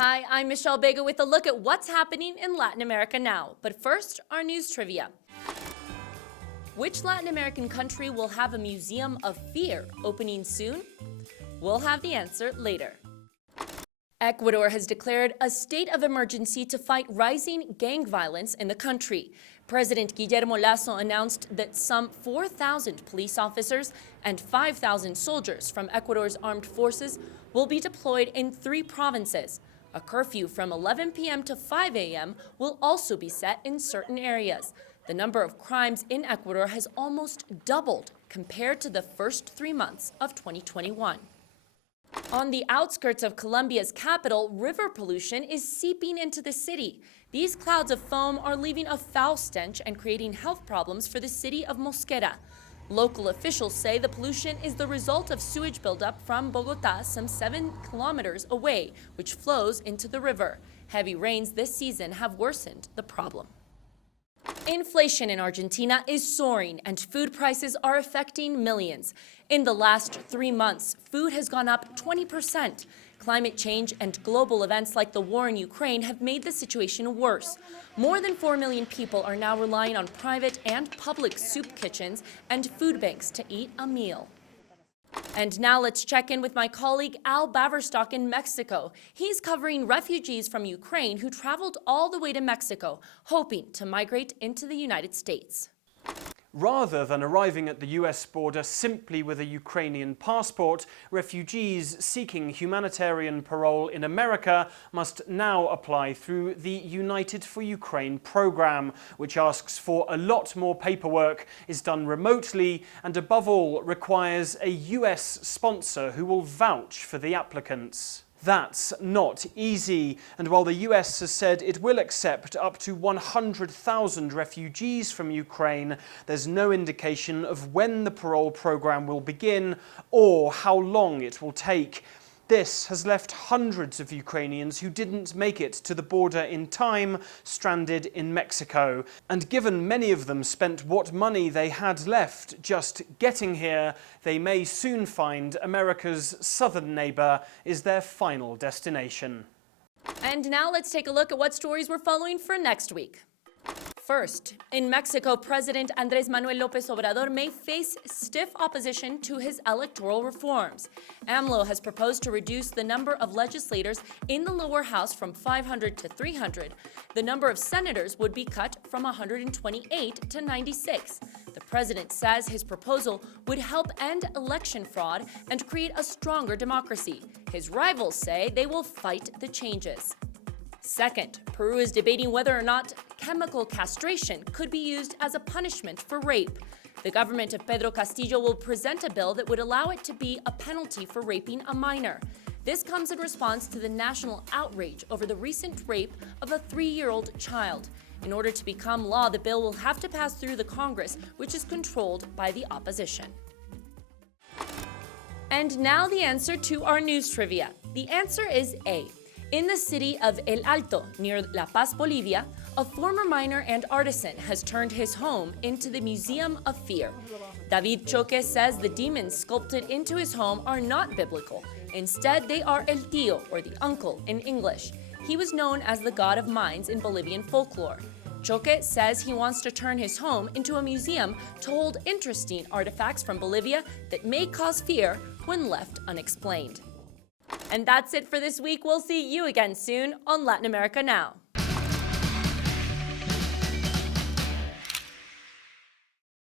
Hi, I'm Michelle Begue with a look at what's happening in Latin America now. But first, our news trivia. Which Latin American country will have a museum of fear opening soon? We'll have the answer later. Ecuador has declared a state of emergency to fight rising gang violence in the country. President Guillermo Lasso announced that some 4,000 police officers and 5,000 soldiers from Ecuador's armed forces will be deployed in 3 provinces. A curfew from 11 p.m. to 5 a.m. will also be set in certain areas. The number of crimes in Ecuador has almost doubled compared to the first 3 months of 2021. On the outskirts of Colombia's capital, river pollution is seeping into the city. These clouds of foam are leaving a foul stench and creating health problems for the city of Mosquera. Local officials say the pollution is the result of sewage buildup from Bogotá, some 7 kilometers away, which flows into the river. Heavy rains this season have worsened the problem. Inflation in Argentina is soaring and food prices are affecting millions. In the last 3 months, food has gone up 20%. Climate change and global events like the war in Ukraine have made the situation worse. More than 4 million people are now relying on private and public soup kitchens and food banks to eat a meal. And now let's check in with my colleague Al Baverstock in Mexico. He's covering refugees from Ukraine who traveled all the way to Mexico, hoping to migrate into the United States. Rather than arriving at the US border simply with a Ukrainian passport, refugees seeking humanitarian parole in America must now apply through the United for Ukraine program, which asks for a lot more paperwork, is done remotely, and above all requires a US sponsor who will vouch for the applicants. That's not easy, and while the US has said it will accept up to 100,000 refugees from Ukraine, there's no indication of when the parole program will begin or how long it will take. This has left hundreds of Ukrainians who didn't make it to the border in time stranded in Mexico. And given many of them spent what money they had left just getting here, they may soon find America's southern neighbor is their final destination. And now let's take a look at what stories we're following for next week. First, in Mexico, President Andrés Manuel López Obrador may face stiff opposition to his electoral reforms. AMLO has proposed to reduce the number of legislators in the lower house from 500 to 300. The number of senators would be cut from 128 to 96. The president says his proposal would help end election fraud and create a stronger democracy. His rivals say they will fight the changes. Second, Peru is debating whether or not chemical castration could be used as a punishment for rape. The government of Pedro Castillo will present a bill that would allow it to be a penalty for raping a minor. This comes in response to the national outrage over the recent rape of a 3-year-old child. In order to become law, the bill will have to pass through the Congress, which is controlled by the opposition. And now the answer to our news trivia. The answer is A. In the city of El Alto, near La Paz, Bolivia, a former miner and artisan has turned his home into the Museum of Fear. David Choque says the demons sculpted into his home are not biblical. Instead, they are El Tío, or the uncle in English. He was known as the god of mines in Bolivian folklore. Choque says he wants to turn his home into a museum to hold interesting artifacts from Bolivia that may cause fear when left unexplained. And that's it for this week. We'll see you again soon on Latin America Now.